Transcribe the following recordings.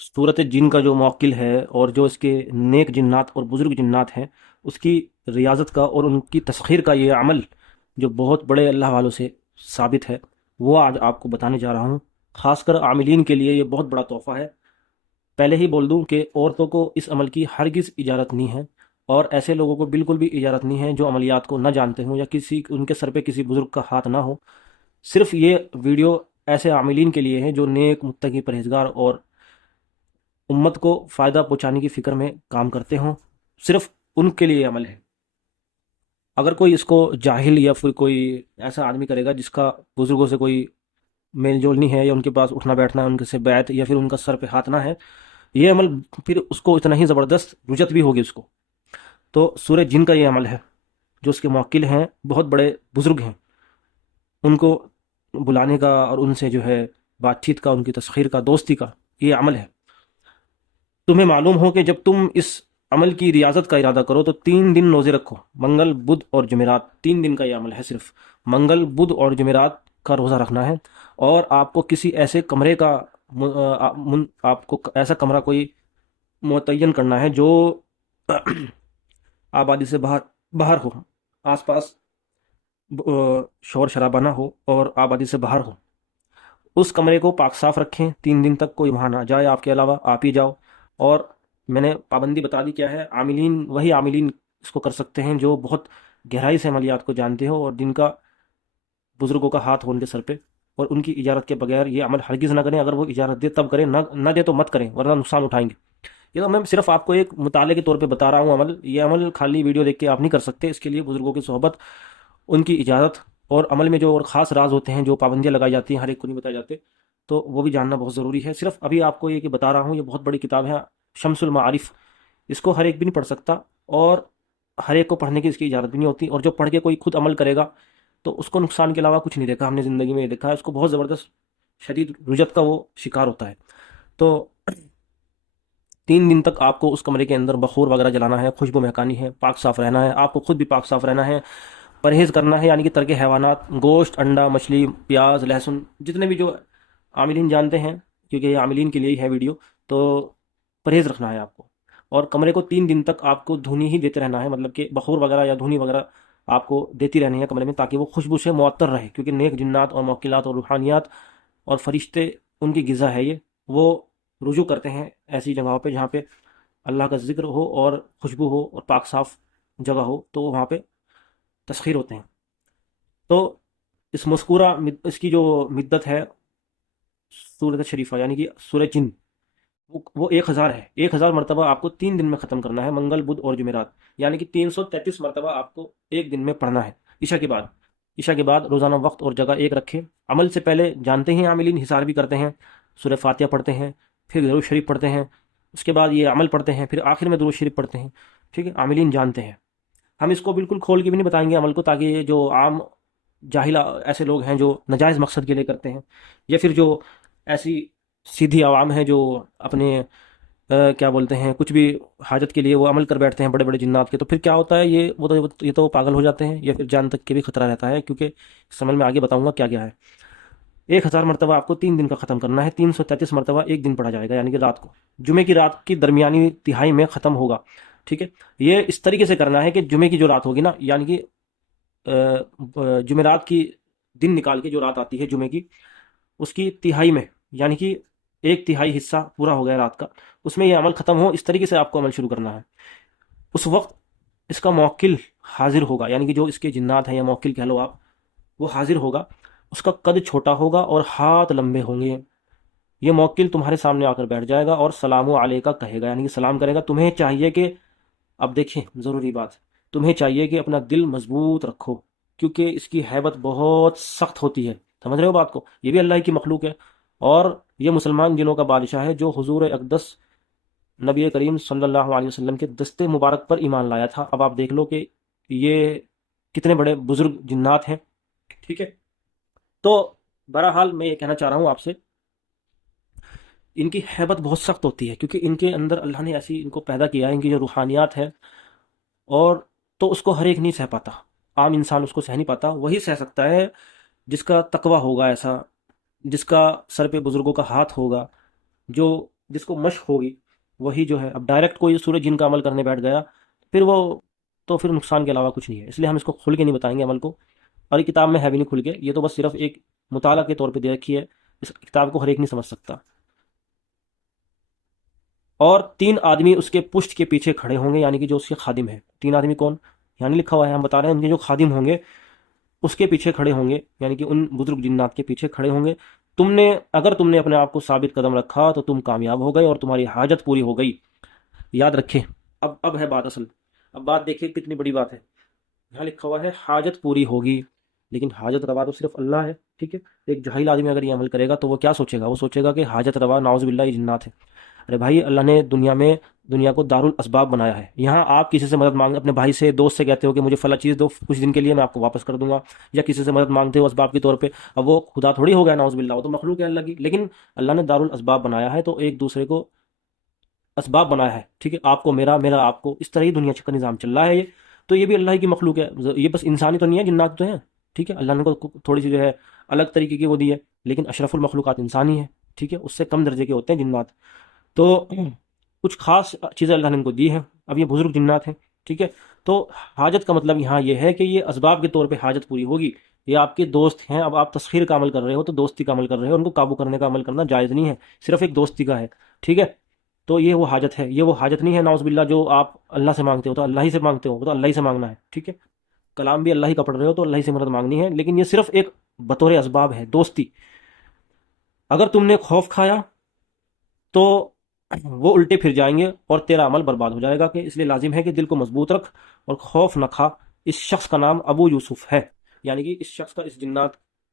صورت جن کا جو موکل ہے اور جو اس کے نیک جنات اور بزرگ جنات ہیں، اس کی ریاضت کا اور ان کی تسخیر کا یہ عمل جو بہت بڑے اللہ والوں سے ثابت ہے، وہ آج آپ کو بتانے جا رہا ہوں۔ خاص کر عاملین کے لیے یہ بہت بڑا تحفہ ہے۔ پہلے ہی بول دوں کہ عورتوں کو اس عمل کی ہرگز اجازت نہیں ہے، اور ایسے لوگوں کو بالکل بھی اجازت نہیں ہے جو عملیات کو نہ جانتے ہوں یا کسی ان کے سر پہ کسی بزرگ کا ہاتھ نہ ہو۔ صرف یہ ویڈیو ایسے عاملین کے لیے ہے جو نیک متقی پرہیزگار اور امت کو فائدہ پہنچانے کی فکر میں کام کرتے ہوں، صرف ان کے لیے یہ عمل ہے۔ اگر کوئی اس کو جاہل یا پھر کوئی ایسا آدمی کرے گا جس کا بزرگوں سے کوئی میل جول نہیں ہے، یا ان کے پاس اٹھنا بیٹھنا ہے ان کے سے بیعت، یا پھر ان کا سر پہ ہاتھ نہ ہے، یہ عمل پھر اس کو اتنا ہی زبردست رجت بھی ہوگی اس کو۔ تو سورہ جن کا یہ عمل ہے، جو اس کے موکل ہیں بہت بڑے بزرگ ہیں، ان کو بلانے کا اور ان سے جو ہے بات چیت کا، ان کی تسخیر کا، دوستی کا یہ عمل ہے۔ تمہیں معلوم ہو کہ جب تم اس عمل کی ریاضت کا ارادہ کرو تو 3 دن روزے رکھو، منگل بدھ اور جمعرات۔ 3 دن کا یہ عمل ہے، صرف منگل بدھ اور جمعرات کا روزہ رکھنا ہے، اور آپ کو کسی ایسے کمرے کا آپ کو ایسا کمرہ کوئی متعین کرنا ہے جو آبادی سے باہر باہر ہو، آس پاس شور شرابہ نہ ہو اور آبادی سے باہر ہو۔ اس کمرے کو پاک صاف رکھیں، 3 دن تک کوئی وہاں نہ جائے، آپ کے علاوہ آپ ہی جاؤ۔ اور میں نے پابندی بتا دی کیا ہے، عاملین وہی عاملین اس کو کر سکتے ہیں جو بہت گہرائی سے عملیات کو جانتے ہو اور جن کا بزرگوں کا ہاتھ ہو ان کے سر پہ، اور ان کی اجازت کے بغیر یہ عمل ہرگز نہ کریں۔ اگر وہ اجازت دے تب کریں، نہ دے تو مت کریں، ورنہ نقصان اٹھائیں گے۔ یہ تو میں صرف آپ کو ایک مطالعے کے طور پہ بتا رہا ہوں عمل۔ یہ عمل خالی ویڈیو دیکھ کے آپ نہیں کر سکتے، اس کے لیے بزرگوں کی صحبت، ان کی اجازت، اور عمل میں جو اور خاص راز ہوتے ہیں، جو پابندیاں لگائی جاتی ہیں، ہر ایک کو نہیں بتائے جاتے، تو وہ بھی جاننا بہت ضروری ہے۔ صرف ابھی آپ کو یہ کہ بتا رہا ہوں، یہ بہت بڑی کتاب ہے، شمس المعارف۔ اس کو ہر ایک بھی نہیں پڑھ سکتا، اور ہر ایک کو پڑھنے کی اس کی اجازت بھی نہیں ہوتی، اور جو پڑھ کے کوئی خود عمل کرے گا تو اس کو نقصان کے علاوہ کچھ نہیں دیکھا ہم نے زندگی میں، یہ دیکھا ہے اس کو بہت زبردست شدید رجت کا وہ شکار ہوتا ہے۔ تو 3 دن تک آپ کو اس کمرے کے اندر بخور وغیرہ جلانا ہے، خوشبو مہکانی ہے، پاک صاف رہنا ہے، آپ کو خود بھی پاک صاف رہنا ہے، پرہیز کرنا ہے، یعنی کہ ترک حیوانات، گوشت، انڈا، مچھلی، پیاز، لہسن، جتنے بھی جو عاملین جانتے ہیں، کیونکہ یہ عاملین کے لیے ہی ہے ویڈیو، تو پرہیز رکھنا ہے آپ کو۔ اور کمرے کو 3 دن تک آپ کو دھونی ہی دیتے رہنا ہے، مطلب کہ بخور وغیرہ یا دھونی وغیرہ آپ کو دیتی رہنی ہے کمرے میں، تاکہ وہ خوشبو سے معطر رہے، کیونکہ نیک جنات اور موکلات اور روحانیات اور فرشتے، ان کی غذا ہے یہ، وہ رجوع کرتے ہیں ایسی جگہوں پہ جہاں پہ اللہ کا ذکر ہو اور خوشبو ہو اور پاک صاف جگہ ہو، تو وہاں پہ تسخیر ہوتے ہیں۔ تو اس مذکورہ اس کی جو مدت ہے سورۃ شریفہ، یعنی کہ سورہ جن، وہ 1000 ہے۔ 1000 مرتبہ آپ کو 3 دن میں ختم کرنا ہے، منگل بدھ اور جمعرات، یعنی کہ 333 مرتبہ آپ کو ایک دن میں پڑھنا ہے، عشاء کے بعد۔ عشاء کے بعد روزانہ وقت اور جگہ ایک رکھیں۔ عمل سے پہلے جانتے ہیں عاملین حصار بھی کرتے ہیں، سورہ فاتحہ پڑھتے ہیں، پھر درود شریف پڑھتے ہیں، اس کے بعد یہ عمل پڑھتے ہیں، پھر آخر میں درود شریف پڑھتے ہیں، ٹھیک ہے، عاملین جانتے ہیں۔ ہم اس کو بالکل کھول کے بھی نہیں بتائیں گے عمل کو، تاکہ یہ جو عام جاہل ایسے لوگ ہیں جو نجائز مقصد کے لیے کرتے ہیں، یا پھر جو ایسی سیدھی عوام ہے جو اپنے کیا بولتے ہیں، کچھ بھی حاجت کے لیے وہ عمل کر بیٹھتے ہیں بڑے بڑے جنات کے، تو پھر کیا ہوتا ہے، یہ تو پاگل ہو جاتے ہیں، یا پھر جان تک کے بھی خطرہ رہتا ہے، کیونکہ اس عمل میں آگے بتاؤں گا کیا کیا ہے۔ 1000 مرتبہ آپ کو 3 دن کا ختم کرنا ہے، 333 مرتبہ ایک دن پڑھا جائے گا، یعنی کہ رات کو، جمعے کی رات کی درمیانی تہائی میں ختم ہوگا، ٹھیک ہے۔ یہ اس طریقے سے کرنا ہے کہ جمعے کی جو رات ہوگی نا، یعنی کہ جمعرات کی دن نکال کے جو رات آتی ہے جمعے کی، اس کی تہائی میں، یعنی کہ 1/3 حصہ پورا ہو گیا رات کا، اس میں یہ عمل ختم ہو، اس طریقے سے آپ کو عمل شروع کرنا ہے۔ اس وقت اس کا موکل حاضر ہوگا، یعنی کہ جو اس کے جنات ہیں یا موکل کہہ لو آپ، وہ حاضر ہوگا۔ اس کا قد چھوٹا ہوگا اور ہاتھ لمبے ہوں گے۔ یہ موکل تمہارے سامنے آ کر بیٹھ جائے گا اور سلام علیکہ کہے گا، یعنی کہ سلام کرے گا۔ تمہیں چاہیے کہ، اب دیکھیں ضروری بات، تمہیں چاہیے کہ اپنا دل مضبوط رکھو، کیونکہ اس کی ہیبت بہت سخت ہوتی ہے۔ سمجھ رہے ہو بات کو؟ یہ بھی اللہ کی مخلوق ہے، اور یہ مسلمان جنوں کا بادشاہ ہے جو حضور اقدس نبی کریم صلی اللہ علیہ وسلم کے دستے مبارک پر ایمان لایا تھا۔ اب آپ دیکھ لو کہ یہ کتنے بڑے بزرگ جنات ہیں، ٹھیک ہے۔ تو بہرحال میں یہ کہنا چاہ رہا ہوں آپ سے، ان کی ہیبت بہت سخت ہوتی ہے، کیونکہ ان کے اندر اللہ نے ایسی ان کو پیدا کیا ہے، ان کی جو روحانیات ہے، اور تو اس کو ہر ایک نہیں سہ پاتا، عام انسان اس کو سہ نہیں پاتا۔ وہی سہ سکتا ہے جس کا تقوی ہوگا ایسا، جس کا سر پہ بزرگوں کا ہاتھ ہوگا، جو جس کو مشق ہوگی وہی جو ہے، اب ڈائریکٹ کوئی سورج جن کا عمل کرنے بیٹھ گیا پھر وہ تو پھر نقصان کے علاوہ کچھ نہیں ہے، اس لیے ہم اس کو کھل کے نہیں بتائیں گے عمل کو، اور یہ کتاب میں ہے بھی نہیں کھل کے، یہ تو بس صرف ایک مطالعہ کے طور پہ دے رکھی ہے، اس کتاب کو ہر ایک نہیں سمجھ سکتا۔ اور 3 آدمی اس کے پشت کے پیچھے کھڑے ہوں گے، یعنی کہ جو اس کے خادم ہیں، 3 آدمی کون؟ یعنی لکھا ہوا ہے، ہم بتا رہے ہیں ان کے جو خادم ہوں گے اس کے پیچھے کھڑے ہوں گے، یعنی کہ ان بزرگ جنات کے پیچھے کھڑے ہوں گے۔ اگر تم نے اپنے آپ کو ثابت قدم رکھا تو تم کامیاب ہو گئے اور تمہاری حاجت پوری ہو گئی۔ یاد رکھیں، اب ہے بات اصل، اب بات دیکھیں کتنی بڑی بات ہے، یہاں لکھا ہوا ہے حاجت پوری ہوگی، لیکن حاجت روا تو صرف اللہ ہے، ٹھیک ہے؟ ایک جاہل آدمی اگر یہ عمل کرے گا تو وہ کیا سوچے گا؟ وہ سوچے گا کہ حاجت روا نعوذ باللہ یہ جنات ہے۔ ارے بھائی، اللہ نے دنیا کو دار الاسباب بنایا ہے، یہاں آپ کسی سے مدد مانگ، اپنے بھائی سے، دوست سے کہتے ہو کہ مجھے فلاں چیز دو کچھ دن کے لیے، میں آپ کو واپس کر دوں گا، یا کسی سے مدد مانگتے ہو اسباب کے طور پہ، اب وہ خدا تھوڑی ہو گیا نعوذ باللہ، وہ تو مخلوق ہے اللہ کی، لیکن اللہ نے دار الاسباب بنایا ہے، تو ایک دوسرے کو اسباب بنایا ہے، ٹھیک ہے؟ آپ کو میرا، میرا آپ کو، اس طرح ہی دنیا کا نظام چل رہا ہے، یہ تو یہ بھی اللہ کی مخلوق ہے، یہ بس انسانی تو نہیں ہے، جنات تو ہیں، ٹھیک ہے؟ اللہ نے کو تھوڑی سی جو ہے الگ طریقے کی وہ دی ہے، لیکن اشرف المخلوقات انسانی ہے، ٹھیک ہے؟ اس سے کم درجے کے ہوتے ہیں جنات، تو کچھ خاص چیزیں اللہ نے ان کو دی ہیں، اب یہ بزرگ جنات ہیں، ٹھیک ہے؟ تو حاجت کا مطلب یہاں یہ ہے کہ یہ اسباب کے طور پہ حاجت پوری ہوگی، یہ آپ کے دوست ہیں، اب آپ تسخیر کا عمل کر رہے ہو تو دوستی کا عمل کر رہے ہو، ان کو قابو کرنے کا عمل کرنا جائز نہیں ہے، صرف ایک دوستی کا ہے، ٹھیک ہے؟ تو یہ وہ حاجت ہے، یہ وہ حاجت نہیں ہے نعوذ باللہ جو آپ اللہ سے مانگتے ہو، تو اللہ ہی سے مانگتے ہو، وہ تو اللہ ہی سے مانگنا ہے، ٹھیک ہے؟ کلام بھی اللہ ہی کا پڑھ رہے ہو تو اللہ ہی سے مدد مانگنی ہے، لیکن یہ صرف ایک بطور اسباب ہے، دوستی۔ اگر تم نے خوف کھایا تو وہ الٹے پھر جائیں گے اور تیرا عمل برباد ہو جائے گا، کہ اس لیے لازم ہے کہ دل کو مضبوط رکھ اور خوف نہ کھا۔ اس شخص کا نام ابو یوسف ہے، یعنی کہ اس شخص کا، اس جنات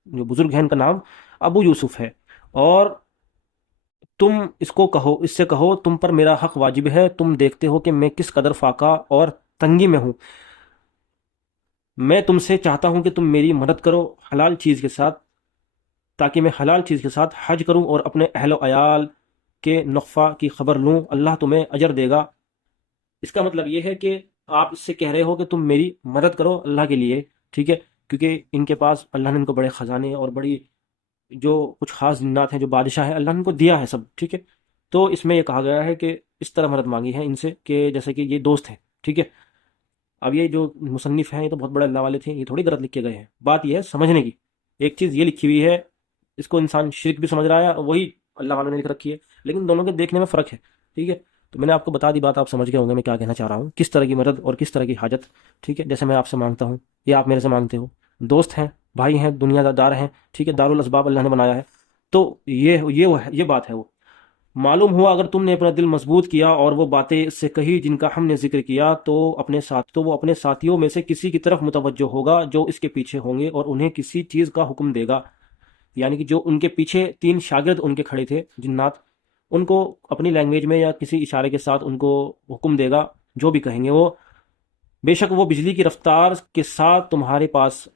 جو بزرگ ہیں ان کا نام ابو یوسف ہے، اور تم اس کو کہو، اس سے کہو تم پر میرا حق واجب ہے، تم دیکھتے ہو کہ میں کس قدر فاقہ اور تنگی میں ہوں، میں تم سے چاہتا ہوں کہ تم میری مدد کرو حلال چیز کے ساتھ، تاکہ میں حلال چیز کے ساتھ حج کروں اور اپنے اہل و عیال کے نقفہ کی خبر لوں، اللہ تمہیں اجر دے گا۔ اس کا مطلب یہ ہے کہ آپ اس سے کہہ رہے ہو کہ تم میری مدد کرو اللہ کے لیے، ٹھیک ہے؟ کیونکہ ان کے پاس اللہ نے ان کو بڑے خزانے اور بڑی جو کچھ خاص جنات ہیں، جو بادشاہ ہیں، اللہ نے ان کو دیا ہے سب، ٹھیک ہے؟ تو اس میں یہ کہا گیا ہے کہ اس طرح مدد مانگی ہے ان سے کہ جیسے کہ یہ دوست ہیں، ٹھیک ہے؟ اب یہ جو مصنف ہیں یہ تو بہت بڑے اللہ والے تھے، یہ تھوڑی غلط لکھ کے گئے ہیں، بات یہ ہے سمجھنے کی۔ ایک چیز یہ لکھی ہوئی ہے، اس کو انسان شرک بھی سمجھ رہا ہے، وہی اللہ والوں نے لکھ رکھی ہے، لیکن دونوں کے دیکھنے میں فرق ہے، ٹھیک ہے؟ تو میں نے آپ کو بتا دی بات، آپ سمجھ گئے ہوں گے میں کیا کہنا چاہ رہا ہوں، کس طرح کی مدد اور کس طرح کی حاجت، ٹھیک ہے؟ جیسے میں آپ سے مانگتا ہوں یا آپ میرے سے مانگتے ہو، دوست ہیں، بھائی ہیں، دنیا دار ہیں، ٹھیک ہے؟ دار الاسباب اللہ نے بنایا ہے، تو یہ بات ہے وہ۔ معلوم ہوا اگر تم نے اپنا دل مضبوط کیا اور وہ باتیں اس سے کہی جن کا ہم نے ذکر کیا، تو وہ اپنے ساتھیوں میں سے کسی کی طرف متوجہ ہوگا جو اس کے پیچھے ہوں گے اور انہیں کسی چیز کا حکم دے گا، یعنی کہ جو ان کے پیچھے 3 شاگرد ان کے کھڑے تھے جنات، ان کو اپنی لینگویج میں یا کسی اشارے کے ساتھ ان کو حکم دے گا، جو بھی کہیں گے وہ، بے شک وہ بجلی کی رفتار کے ساتھ تمہارے پاس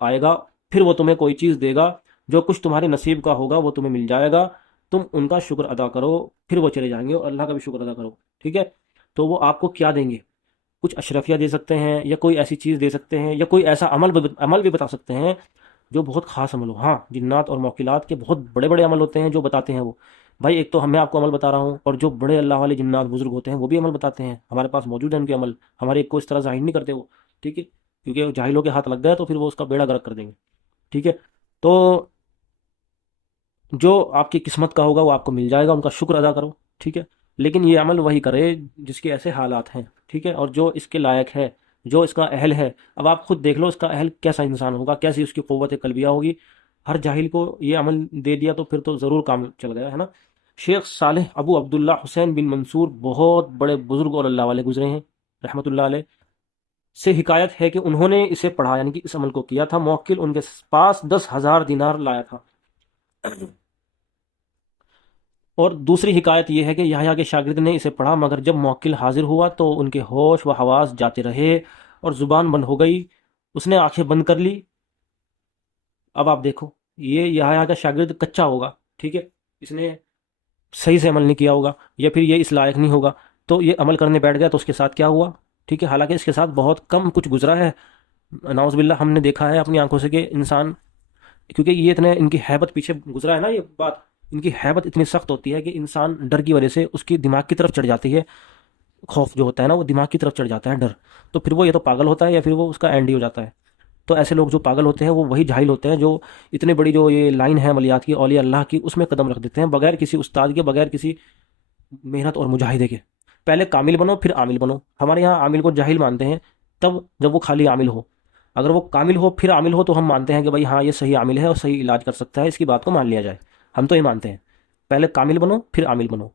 آئے گا، پھر وہ تمہیں کوئی چیز دے گا، جو کچھ تمہارے نصیب کا ہوگا وہ تمہیں مل جائے گا، تم ان کا شکر ادا کرو، پھر وہ چلے جائیں گے، اور اللہ کا بھی شکر ادا کرو، ٹھیک ہے؟ تو وہ آپ کو کیا دیں گے؟ کچھ اشرفیہ دے سکتے ہیں، یا کوئی ایسی چیز دے سکتے ہیں، یا کوئی ایسا عمل بھی بتا سکتے ہیں جو بہت خاص عمل ہو۔ ہاں، جنات اور موکلات کے بہت بڑے بڑے عمل ہوتے ہیں جو بتاتے ہیں وہ، بھائی ایک تو میں آپ کو عمل بتا رہا ہوں، اور جو بڑے اللہ والے جنات بزرگ ہوتے ہیں وہ بھی عمل بتاتے ہیں، ہمارے پاس موجود ہیں ان کے عمل، ہمارے ایک کو اس طرح ظاہر نہیں کرتے وہ، ٹھیک ہے؟ کیونکہ جاہلوں کے ہاتھ لگ گئے تو پھر وہ اس کا بیڑا غرق کر دیں گے، ٹھیک ہے؟ تو جو آپ کی قسمت کا ہوگا وہ آپ کو مل جائے گا، ان کا شکر ادا کرو، ٹھیک ہے؟ لیکن یہ عمل وہی کرے جس کے ایسے حالات ہیں، ٹھیک ہے؟ اور جو اس کے لائق ہے، جو اس کا اہل ہے، اب آپ خود دیکھ لو اس کا اہل کیسا انسان ہوگا، کیسی اس کی قوت قلبیہ ہوگی۔ ہر جاہل کو یہ عمل دے دیا تو پھر تو ضرور کام چل گیا ہے نا۔ شیخ صالح ابو عبداللہ حسین بن منصور بہت بڑے بزرگ اور اللہ والے گزرے ہیں رحمۃ اللہ علیہ، سے حکایت ہے کہ انہوں نے اسے پڑھا، یعنی کہ اس عمل کو کیا تھا، موکل ان کے پاس 10,000 دینار لایا تھا۔ اور دوسری حکایت یہ ہے کہ یحییٰ کے شاگرد نے اسے پڑھا، مگر جب موکل حاضر ہوا تو ان کے ہوش و حواس جاتے رہے اور زبان بند ہو گئی، اس نے آنکھیں بند کر لی۔ اب آپ دیکھو، یہ یحییٰ کا شاگرد کچا ہوگا، ٹھیک ہے؟ اس نے صحیح سے عمل نہیں کیا ہوگا، یا پھر یہ اس لائق نہیں ہوگا، تو یہ عمل کرنے بیٹھ گیا، تو اس کے ساتھ کیا ہوا، ٹھیک ہے؟ حالانکہ اس کے ساتھ بہت کم کچھ گزرا ہے، نعوذ باللہ ہم نے دیکھا ہے اپنی آنکھوں سے کہ انسان، کیونکہ یہ اتنے ان کی ہیبت پیچھے گزرا ہے نا، یہ بات ان کی ہیبت اتنی سخت ہوتی ہے کہ انسان ڈر کی وجہ سے اس کی دماغ کی طرف چڑھ جاتی ہے، خوف جو ہوتا ہے نا وہ دماغ کی طرف چڑھ جاتا ہے، ڈر، تو پھر وہ یا تو پاگل ہوتا ہے یا پھر وہ اس کا اینڈ ہی ہو جاتا ہے۔ تو ایسے لوگ جو پاگل ہوتے ہیں وہ وہی جاہل ہوتے ہیں جو اتنی بڑی جو یہ لائن ہے عملیات کی، اولیاء اللہ کی، اس میں قدم رکھ دیتے ہیں بغیر کسی استاد کے، بغیر کسی محنت اور مجاہدے کے۔ پہلے کامل بنو پھر عامل بنو۔ ہمارے یہاں عامل کو جاہل مانتے ہیں تب جب وہ خالی عامل ہو، اگر وہ کامل ہو پھر عامل ہو تو ہم مانتے ہیں کہ بھائی ہاں یہ صحیح عامل ہے اور صحیح علاج کر سکتا ہے، اس کی بات کو مان لیا جائے، ہم تو یہ مانتے ہیں۔ پہلے کامل بنو پھر عامل بنو۔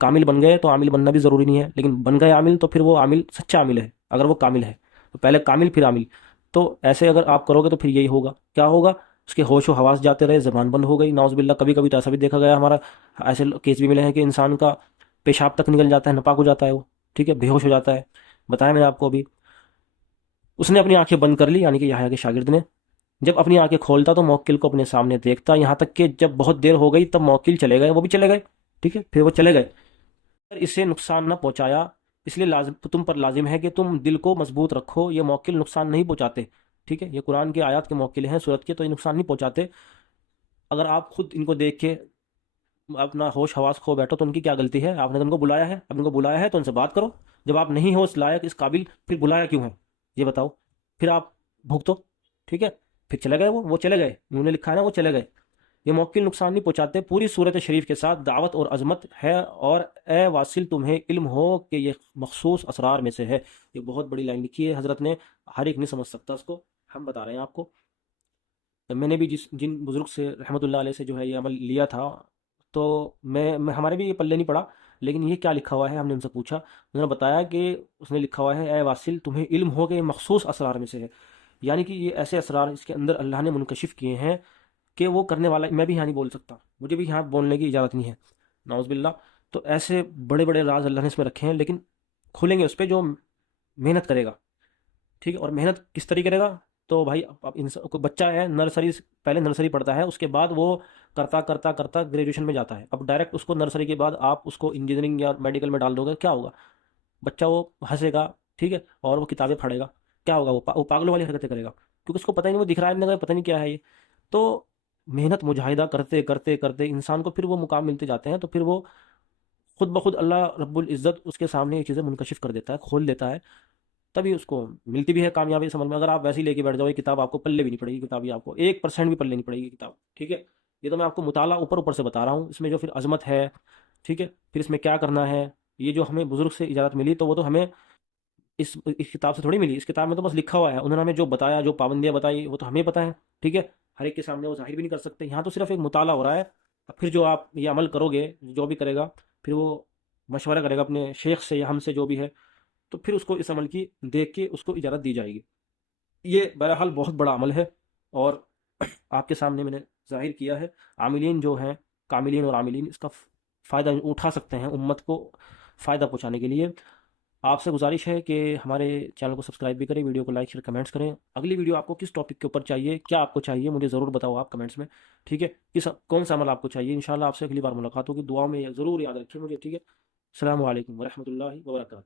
کامل بن گئے تو عامل بننا بھی ضروری نہیں ہے، لیکن بن گئے عامل تو پھر وہ عامل سچا عامل ہے اگر وہ کامل ہے، تو پہلے کامل پھر عامل۔ تو ایسے اگر آپ کرو گے تو پھر یہی ہوگا، کیا ہوگا؟ اس کے ہوش و حواس جاتے رہے، زبان بند ہو گئی، نعوذ باللہ۔ کبھی کبھی تو ایسا بھی دیکھا گیا ہمارا، ایسے کیس بھی ملے ہیں کہ انسان کا پیشاب تک نکل جاتا ہے، ناپاک ہو جاتا ہے وہ، ٹھیک ہے، بے ہوش ہو جاتا ہے۔ بتایا میں نے آپ کو ابھی، اس نے اپنی آنکھیں بند کر لی، یعنی کہ یحییٰ کے شاگرد نے۔ جب اپنی آنکھیں کھولتا تو موکل کو اپنے سامنے دیکھتا، یہاں تک کہ جب بہت دیر ہو گئی تب موکل چلے گئے، وہ بھی چلے گئے، ٹھیک ہے، پھر وہ چلے گئے، اسے نقصان نہ پہنچایا، اس لیے لازم تم پر لازم ہے کہ تم دل کو مضبوط رکھو، یہ موکل نقصان نہیں پہنچاتے، ٹھیک ہے، یہ قرآن کی آیات کے موکل ہیں سورت کے، تو یہ نقصان نہیں پہنچاتے۔ اگر آپ خود ان کو دیکھ کے اپنا ہوش حواس کھو بیٹھو تو ان کی کیا غلطی ہے؟ آپ نے تو ان کو بلایا ہے، اب ان کو بلایا ہے تو ان سے بات کرو۔ جب آپ نہیں ہو اس لائق اس قابل، پھر بلایا کیوں ہے یہ بتاؤ؟ پھر آپ بھگتو، ٹھیک ہے، پھر چلے گئے، وہ چلے گئے، انہوں نے لکھا ہے نا وہ چلے گئے۔ یہ موکل نقصان نہیں پہنچاتے، پوری صورت شریف کے ساتھ دعوت اور عظمت ہے، اور اے واصل تمہیں علم ہو کہ یہ مخصوص اسرار میں سے ہے۔ یہ بہت بڑی لائن لکھی ہے حضرت نے، ہر ایک نہیں سمجھ سکتا اس کو، ہم بتا رہے ہیں آپ کو۔ میں نے بھی جن بزرگ سے رحمۃ اللہ علیہ سے جو ہے یہ عمل لیا تھا، تو میں ہمارے بھی یہ پلے نہیں پڑا، لیکن یہ کیا لکھا ہوا ہے ہم نے ان سے پوچھا، انہوں نے بتایا کہ اس نے لکھا ہوا ہے اے واصل تمہیں علم ہو کہ یہ مخصوص اسرار میں سے ہے، یعنی کہ یہ ایسے اسرار اس کے اندر اللہ نے منکشف کیے ہیں کہ وہ کرنے والا میں بھی یہاں نہیں بول سکتا، مجھے بھی یہاں بولنے کی اجازت نہیں ہے، نعوذ باللہ۔ تو ایسے بڑے بڑے راز اللہ نے اس میں رکھے ہیں، لیکن کھولیں گے اس پہ جو محنت کرے گا، ٹھیک ہے۔ اور محنت کس طریقے کرے گا؟ تو بھائی اب کوئی بچہ ہے نرسری، پہلے نرسری پڑھتا ہے، اس کے بعد وہ کرتا کرتا کرتا گریجویشن میں جاتا ہے، اب ڈائریکٹ اس کو نرسری کے بعد آپ اس کو انجینئرنگ یا میڈیکل میں ڈال دو گے، کیا ہوگا؟ بچہ وہ ہنسے گا، ٹھیک ہے، اور وہ کتابیں پڑھے گا، کیا ہوگا؟ وہ پاگلوں والی حرکتیں کرے گا، کیونکہ اس کو پتہ ہی نہیں، وہ دکھ رہا ہے نہیں، پتہ نہیں کیا ہے یہ۔ تو محنت مجاہدہ کرتے کرتے کرتے انسان کو پھر وہ مقام ملتے جاتے ہیں، تو پھر وہ خود بخود اللہ رب العزت اس کے سامنے یہ چیزیں منکشف کر دیتا ہے، کھول دیتا ہے، تبھی اس کو ملتی بھی ہے کامیابی اس عمل میں۔ اگر آپ ویسے ہی لے کے بیٹھ جاؤ یہ کتاب، آپ کو پلے بھی نہیں پڑے گی کتاب، یہ آپ کو 1% بھی پلے نہیں پڑے گی کتاب، ٹھیک ہے۔ یہ تو میں آپ کو مطالعہ اوپر اوپر سے بتا رہا ہوں، اس میں جو پھر عظمت ہے، ٹھیک ہے، پھر اس میں کیا کرنا ہے، یہ جو ہمیں بزرگ سے اجازت ملی تو وہ تو ہمیں اس کتاب سے تھوڑی ملی، اس کتاب میں تو بس لکھا ہوا ہے، انہوں نے ہمیں جو بتایا، جو پابندیاں بتائی وہ تو ہمیں پتہ ہے، ٹھیک ہے، ہر ایک کے سامنے وہ ظاہر بھی نہیں کر سکتے، یہاں تو صرف ایک مطالعہ ہو رہا ہے۔ اب پھر جو آپ یہ عمل کرو گے، جو بھی کرے گا، پھر وہ مشورہ کرے گا اپنے شیخ سے یا ہم سے جو بھی ہے، تو پھر اس کو اس عمل کی دیکھ کے اس کو اجازت دی جائے گی۔ یہ بہرحال بہت بڑا عمل ہے، اور آپ کے سامنے میں نے ظاہر کیا ہے۔ عاملین جو ہیں، کاملین اور عاملین، اس کا فائدہ اٹھا سکتے ہیں امت کو فائدہ پہنچانے کے لیے۔ آپ سے گزارش ہے کہ ہمارے چینل کو سبسکرائب بھی کریں، ویڈیو کو لائک شیئر کمنٹس کریں۔ اگلی ویڈیو آپ کو کس ٹاپک کے اوپر چاہیے، کیا آپ کو چاہیے، مجھے ضرور بتاؤ آپ کمنٹس میں، ٹھیک ہے، کون سا عمل آپ کو چاہیے۔ انشاءاللہ آپ سے اگلی بار ملاقات ہوگی، دعاؤں میں ضرور یاد رکھیں مجھے، ٹھیک ہے۔ السلام علیکم ورحمۃ اللہ وبرکاتہ۔